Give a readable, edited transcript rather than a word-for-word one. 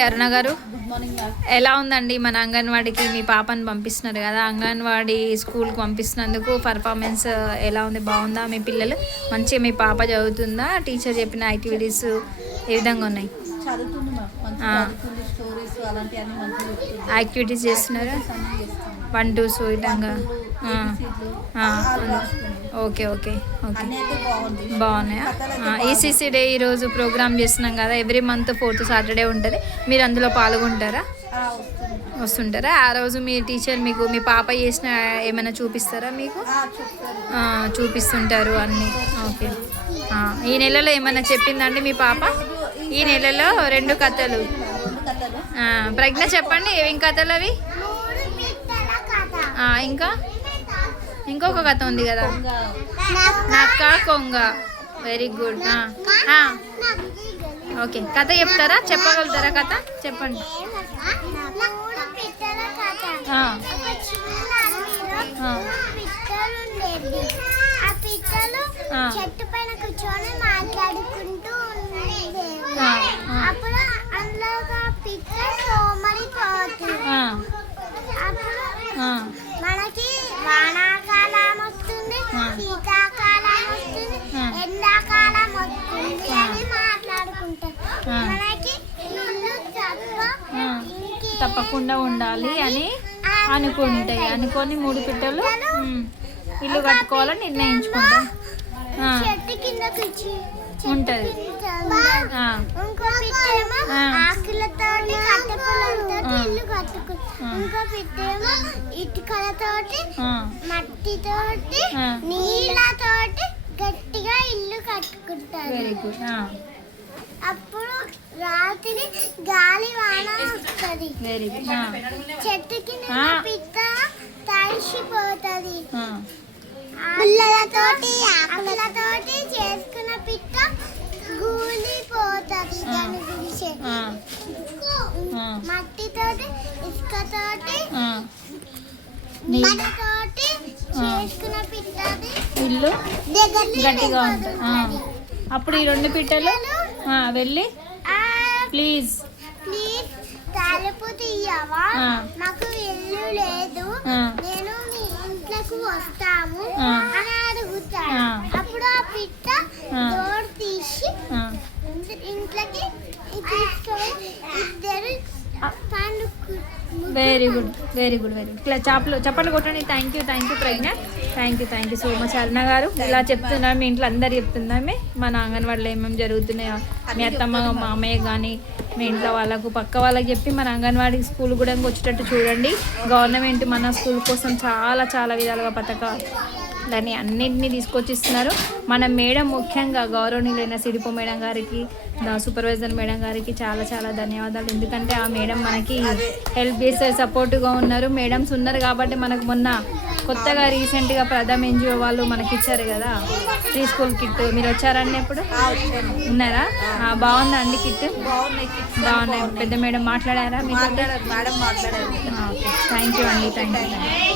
అరుణ గారు, good morning ma'am. ఎలా ఉందండి మన అంగన్వాడీకి మీ పాపని పంపిస్తున్నారు కదా? అంగన్వాడీ స్కూల్కి పంపిస్తున్నందుకు పర్ఫార్మెన్స్ ఎలా ఉంది? బాగుందా? మీ పిల్లలు మంచిగా మీ పాప చదువుతుందా? టీచర్ చెప్పిన యాక్టివిటీస్ ఏ విధంగా ఉన్నాయి? చదువుతుంది మ్యామ్, మంచిగా చదువుతుంది. స్టోరీస్ అలాంటివన్నీ మంచిగా చెప్తుంది. యాక్టివిటీస్ చేస్తున్నారా? అన్నీ చేస్తుంది. 1 2 సో విధంగా ABCలు ఆల్ రాస్తుంది. ఓకే ఓకే ఓకే అన్నీ అయితే బాగుంది. బాగున్నాయా? కథలు అయితే ఈసీసీ డే ఈరోజు ప్రోగ్రామ్ చేస్తున్నాం కదా, ఎవ్రీ మంత్ 4th సాటర్డే ఉంటుంది. మీరు అందులో పాల్గొంటారా? వస్తుంది. వస్తుంటారా? ఆ రోజు మీ టీచర్ మీకు మీ పాప చేసిన ఏమైనా చూపిస్తారా మీకు? చెప్తారు. చూపిస్తుంటారు అన్నీ. ఓకే. ఈ నెలలో ఏమైనా చెప్పిందండి మీ పాప? ఈ నెలలో 2 కథలు. 2 కథలు. ప్రజ్ఞ చెప్పండి, ఏం కథలు అవి? ఇంకా ఇంకొక కథ ఉంది కదా, నక్క కొంగ. Very good. ఓకే, కథ చెప్తారా? చెప్పగలుగుతారా కథ? చెప్పండి. చెట్టు పైన కూర్చొని మాట్లాడుకుంటూ ఉండేది. అప్పుడు అందులో ఒక పిట్ట సోమరిపోతుంది. అప్పుడు మనకి వానాకాలం వస్తుంది, శీతాకాలం వస్తుంది, ఎండాకాలం వస్తుంది అని మాట్లాడుకుంటాం. మనకి ఇల్లు తప్పకుండా ఉండాలి అని అనుకుంటాయి. అనుకొని 3 పిట్టలు ఇల్లు కట్టుకోవాలని నిర్ణయించుకుంటాం. చెట్టు కింద కూర్చి ఉంటది. ఇంకో పిట్టేమో ఆకులతోటి కట్టెపుల్లలతోటి ఇల్లు కట్టుకుంటాం. ఇంకో పిట్టేమో ఇటుకలతోటి మట్టితోటి నీళ్ళతోటి గట్టిగా ఇల్లు కట్టుకుంటారు. Very good. అప్పుడు రాత్రి గాలి వాన వస్తుంది. Very good. చెట్టు కింద పిట్ట తడిసిపోతుంది. ఆకులతోటి చేసుకున్న పిట్ట గూలిపోతుంది. దాని గురించి మట్టితోటి ఇసుకతోటి నీళ్ళతోటి చేసుకున్న పిట్టది ఇల్లు గట్టిగా ఉంటుంది. అప్పుడు ఈ 2 పిట్టలు వెళ్ళి ప్లీజ్ తలుపు తీయవా, నాకు ఇల్లు లేదు, నేను మీ ఇంట్లోకి వస్తాము అని అడుగుతాడు. అప్పుడు ఆ పిట్ట డోర్ తీసి ఇంట్లోకి తీసుకొని ఇద్దరు very good very good very good. ఇట్లా చప్పట్లు కొట్టండి. Thank you Pragna. Thank you so much Aruna గారు. ఇలా చెప్తున్నారు, మీ ఇంట్లో అందరు చెప్తున్నామే మన అంగన్వాడీలో ఏమేమి జరుగుతున్నాయో మీ అత్తమ్మ మామయ్య కానీ మీ ఇంట్లో వాళ్ళకు పక్క వాళ్ళకి చెప్పి మన అంగన్వాడీ స్కూల్ కూడా వచ్చేటట్టు చూడండి. గవర్నమెంట్ మన స్కూల్ కోసం చాలా చాలా విధాలుగా పథకాలని అన్నింటినీ తీసుకొచ్చిస్తున్నారు. మన మేడం ముఖ్యంగా గౌరవనీయులైన సిరిపో మేడం గారికి, సూపర్వైజర్ మేడం గారికి చాలా చాలా ధన్యవాదాలు. ఎందుకంటే ఆ మేడం మనకి హెల్ప్ చేసే సపోర్టుగా ఉన్నారు. మేడమ్స్ ఉన్నారు కాబట్టి మనకు మొన్న కొత్తగా రీసెంట్గా ప్రథమ్ ఎన్జిఓ వాళ్ళు మనకి ఇచ్చారు కదా ప్రీ స్కూల్ కిట్. మీరు వచ్చారండి ఎప్పుడు? ఉన్నారా? బాగుందా అండి కిట్? బాగున్నాయి. పెద్ద మేడం మాట్లాడారా? మీకు? మేడం మాట్లాడారు. థ్యాంక్ యూ అండి. Thank you.